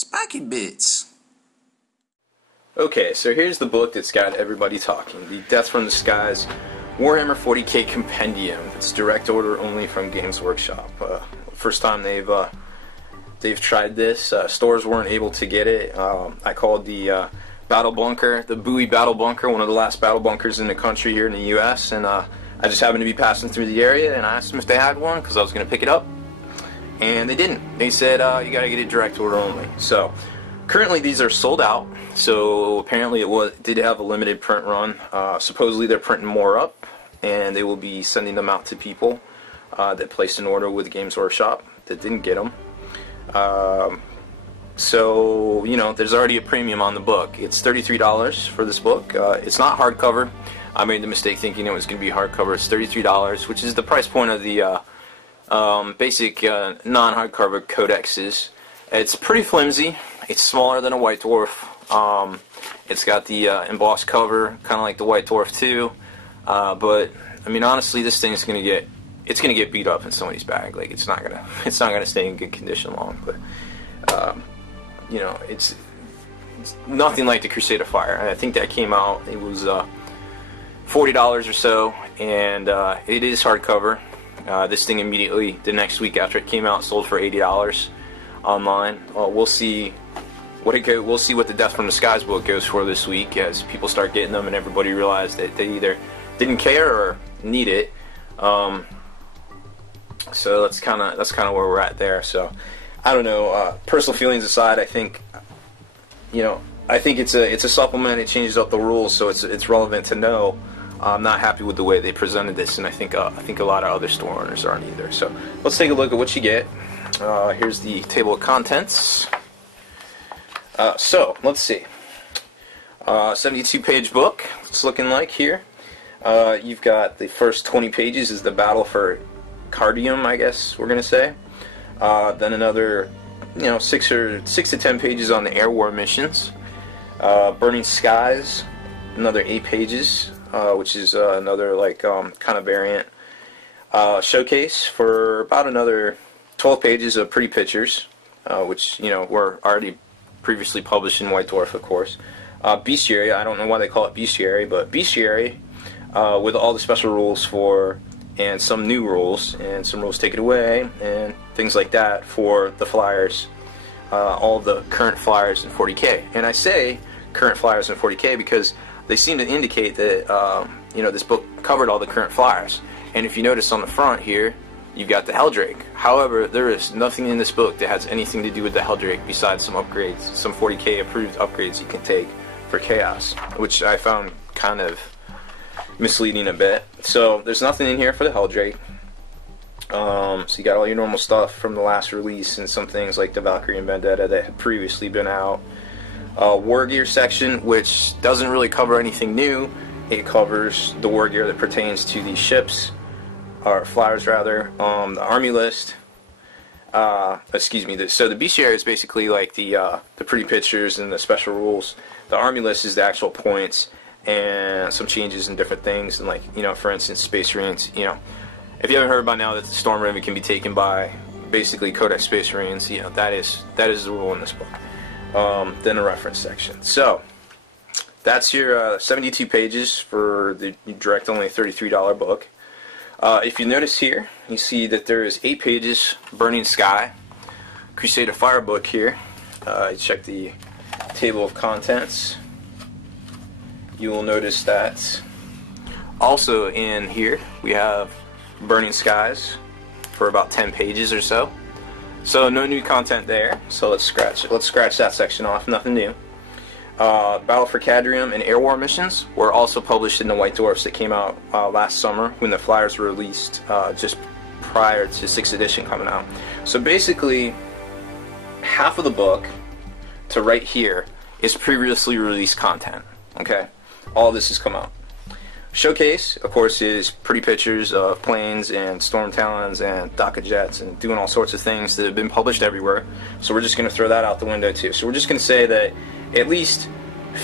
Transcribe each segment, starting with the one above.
Spiky Bits. Okay, so here's the book that's got everybody talking. The Death from the Skies Warhammer 40k Compendium. It's direct order only from Games Workshop. First time they've tried this. Stores weren't able to get it. I called the battle bunker, the Bowie battle bunker, one of the last battle bunkers in the country here in the U.S. And I just happened to be passing through the area, and I asked them if they had one because I was going to pick it up, and they didn't. They said you got to get it direct order only. So currently these are sold out. So apparently it did have a limited print run. Supposedly they're printing more up, and they will be sending them out to people that placed an order with Games Workshop that didn't get them. So, you know, there's already a premium on the book. It's $33 for this book. It's not hardcover. I made the mistake thinking it was going to be hardcover. It's $33, which is the price point of the basic non-hardcover codexes. It's pretty flimsy. It's smaller than a White Dwarf. It's got the embossed cover, kind of like the White Dwarf too. But I mean, honestly, this thing's gonna get beat up in somebody's bag. Like it's not gonna stay in good condition long. But you know, it's nothing like the Crusade of Fire. I think that came out. It was $40 or so, and it is hardcover. This thing immediately the next week after it came out sold for $80 online. We'll see what we'll see what the Death from the Skies book goes for this week as people start getting them and everybody realized that they either didn't care or need it. So that's kind of where we're at there. So I don't know. Personal feelings aside, I think it's a supplement. It changes up the rules, so it's relevant to know. I'm not happy with the way they presented this, and I think a lot of other store owners aren't either. So let's take a look at what you get. Here's the table of contents. So let's see. 72-page book. It's looking like here. You've got the first 20 pages is the battle for Cardium, I guess we're gonna say. Then another, 6 to 10 pages on the air war missions. Burning Skies, another 8 pages, which is another kind of variant. Showcase for about another 12 pages of pretty pictures, which were already previously published in White Dwarf, of course. Bestiary, I don't know why they call it Bestiary, but Bestiary with all the special rules and some new rules, and some rules taken away, and things like that for the flyers, all of the current flyers in 40k. And I say current flyers in 40k because they seem to indicate that this book covered all the current flyers. And if you notice on the front here, you've got the Helldrake. However, there is nothing in this book that has anything to do with the Helldrake besides some upgrades, some 40k approved upgrades you can take for Chaos, which I found kind of misleading a bit. So there's nothing in here for the Helldrake. So you got all your normal stuff from the last release and some things like the Valkyrie and Vendetta that had previously been out. War gear section, which doesn't really cover anything new. It covers the war gear that pertains to these ships, or flyers rather. The army list. So the bestiary is basically like the pretty pictures and the special rules. The army list is the actual points and some changes and different things. And for instance, Space Marines. If you haven't heard by now that the Storm Raven can be taken by basically Codex Space Marines, that is the rule in this book. Then a reference section. So that's your 72 pages for the direct only $33 book. If you notice here, you see that there is 8 pages, Burning Sky, Crusade of Fire book here. Check the table of contents. You will notice that also in here we have Burning Skies for about 10 pages or so. So no new content there. So let's scratch that section off. Nothing new. Battle for Cadrium and Air War missions were also published in the White Dwarfs that came out last summer when the flyers were released just prior to 6th edition coming out. So basically, half of the book to right here is previously released content. Okay, all this has come out. Showcase, of course, is pretty pictures of planes and storm talons and Daka jets and doing all sorts of things that have been published everywhere. So we're just going to throw that out the window too. So we're just going to say that at least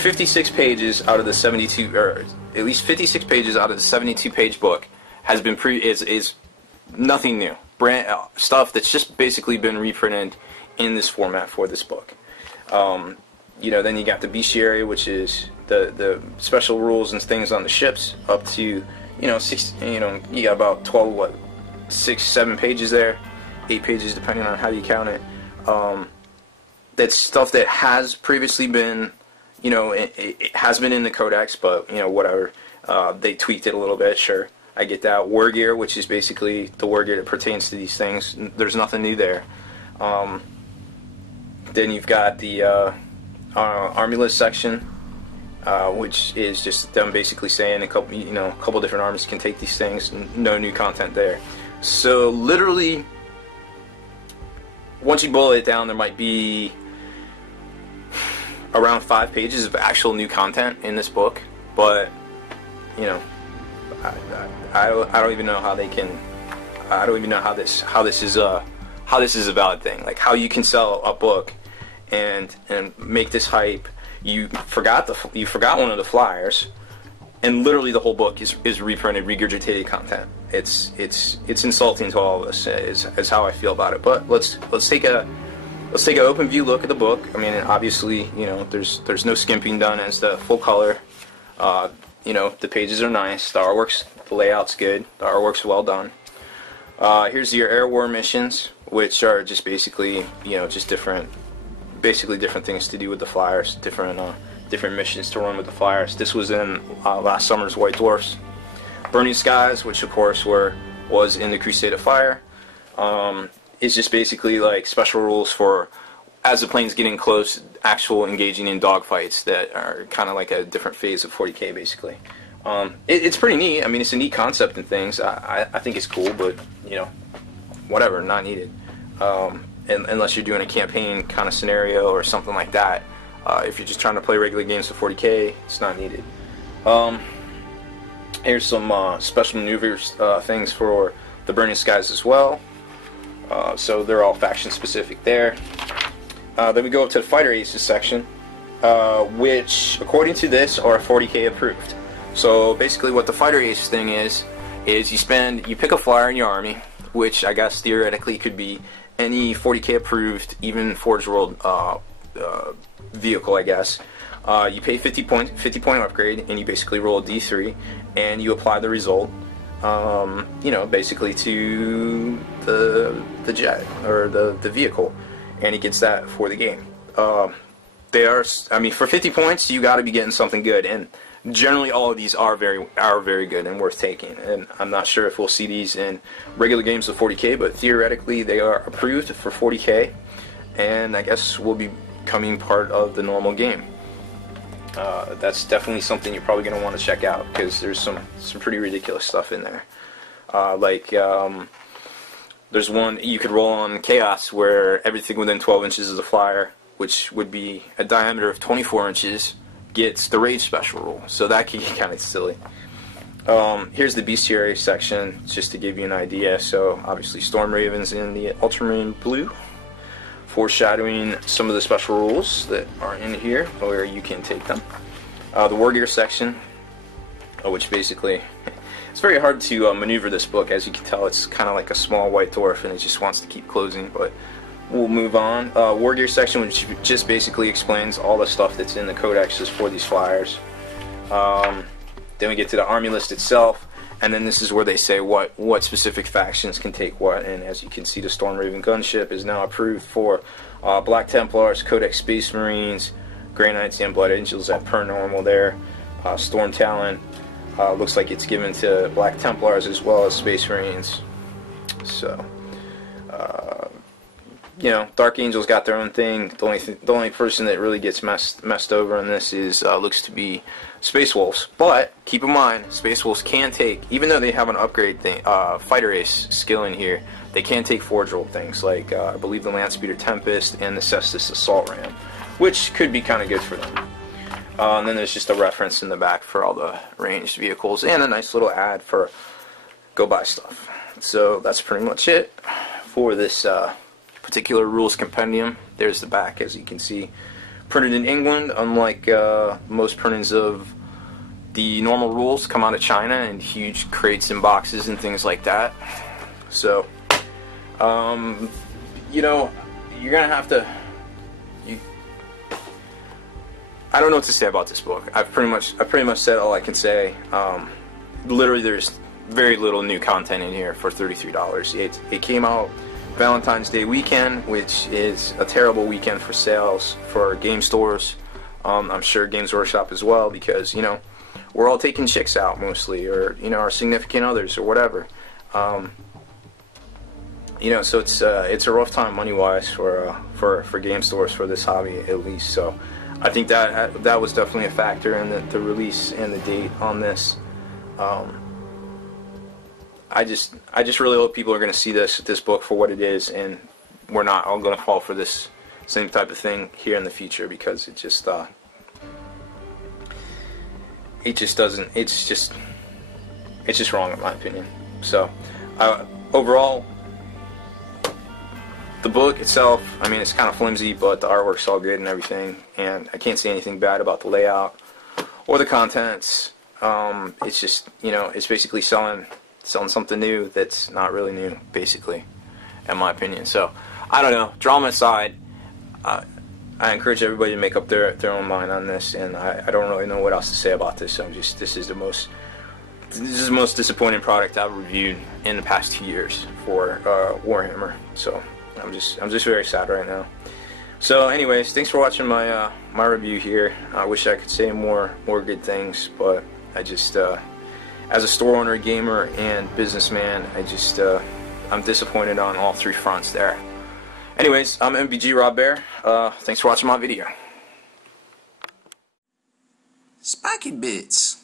56 pages out of the 72, or at least 56 pages out of the 72-page book has been is nothing new, stuff that's just basically been reprinted in this format for this book. You know, then you got the bestiary, which is the special rules and things on the ships, up to, you know, you got about 12, 6, 7 pages there, 8 pages depending on how you count it. That's stuff that has previously been, you know, it has been in the codex, but, you know, whatever. They tweaked it a little bit, sure. I get that. War gear, which is basically the war gear that pertains to these things. There's nothing new there. Then you've got the army list section, which is just them basically saying a couple different armies can take these things. No new content there. So literally, once you boil it down, there might be around 5 pages of actual new content in this book, but you know, I don't even know how they can. I don't even know how this is a valid thing. Like how you can sell a book and make this hype. You forgot one of the flyers, and literally the whole book is reprinted, regurgitated content. It's insulting to all of us. Is how I feel about it. But let's take an open view look at the book. I mean, obviously, you know, there's no skimping done as the full color. You know, the pages are nice. The artwork's, the layout's good. The artwork's well done. Here's your air war missions, which are just basically, you know, just different things to do with the flyers, different missions to run with the flyers. This was in last summer's White Dwarfs. Burning Skies, which of course was in the Crusade of Fire, is just basically like special rules for, as the plane's getting close, actual engaging in dogfights that are kind of like a different phase of 40k, basically. It's pretty neat. I mean, it's a neat concept and things. I think it's cool, but, you know, whatever, not needed. Unless you're doing a campaign kind of scenario or something like that. If you're just trying to play regular games of 40k, it's not needed. Here's some special maneuvers things for the Burning Skies as well. So they're all faction specific there. Then we go up to the Fighter Aces section, which, according to this, are 40k approved. So basically what the Fighter Ace thing is you pick a flyer in your army, which I guess theoretically could be any 40k approved, even Forge World vehicle, I guess. You pay 50 point upgrade, and you basically roll a d3, and you apply the result, you know, basically to the jet or the vehicle, and he gets that for the game. I mean, for 50 points, you got to be getting something good, and generally all of these are very good and worth taking. And I'm not sure if we'll see these in regular games of 40k, but theoretically they are approved for 40k, and I guess will be becoming part of the normal game. That's definitely something you're probably going to want to check out, because there's some pretty ridiculous stuff in there. There's one you could roll on Chaos where everything within 12 inches of the flyer, which would be a diameter of 24 inches, gets the Rage special rule. So that can get kind of silly. Here's the Bestiary section, just to give you an idea. So obviously Storm Ravens in the Ultramarine Blue, foreshadowing some of the special rules that are in here where you can take them. The War Gear section, which basically, it's very hard to maneuver this book. As you can tell, it's kind of like a small white dwarf and it just wants to keep closing, but we'll move on. War Gear section, which just basically explains all the stuff that's in the codexes for these flyers. Then we get to the army list itself, and then this is where they say what specific factions can take what. And as you can see, the Storm Raven gunship is now approved for Black Templars, Codex Space Marines, Grey Knights, and Blood Angels at per normal there. Storm Talon looks like it's given to Black Templars as well as Space Marines. So, you know, Dark Angels got their own thing. The only person that really gets messed over in this is looks to be Space Wolves. But keep in mind, Space Wolves can take, even though they have an upgrade thing, Fighter Ace skill in here, they can take Forge Roll things like I believe the Landspeeder Tempest and the Cestus Assault Ram, which could be kind of good for them. And then there's just a reference in the back for all the ranged vehicles and a nice little ad for go buy stuff. So that's pretty much it for this particular rules compendium. There's the back, as you can see, printed in England, unlike most printings of the normal rules come out of China in huge crates and boxes and things like that. So you know, you're gonna have to I don't know what to say about this book. I've pretty much said all I can say. Literally, there's very little new content in here for $33. It came out Valentine's Day weekend, which is a terrible weekend for sales for game stores. I'm sure Games Workshop as well, because, you know, we're all taking chicks out mostly, or, you know, our significant others or whatever. You know, so it's a rough time money-wise for game stores for this hobby, at least. So I think that was definitely a factor in the release and the date on this. I just really hope people are going to see this book for what it is, and we're not all going to fall for this same type of thing here in the future, because it's just wrong in my opinion. So overall, the book itself, I mean, it's kind of flimsy, but the artwork's all good and everything, and I can't say anything bad about the layout or the contents. It's just, you know, it's basically selling something new that's not really new, basically, in my opinion. So I don't know. Drama aside, I encourage everybody to make up their own mind on this, and I don't really know what else to say about this. So this is the most disappointing product I've reviewed in the past 2 years for Warhammer. So I'm just very sad right now. So anyways, thanks for watching my my review here. I wish I could say more good things, but I just as a store owner, gamer, and businessman, I'm disappointed on all three fronts there. Anyways, I'm MVG Rob Bear. Thanks for watching my video. Spiky Bits.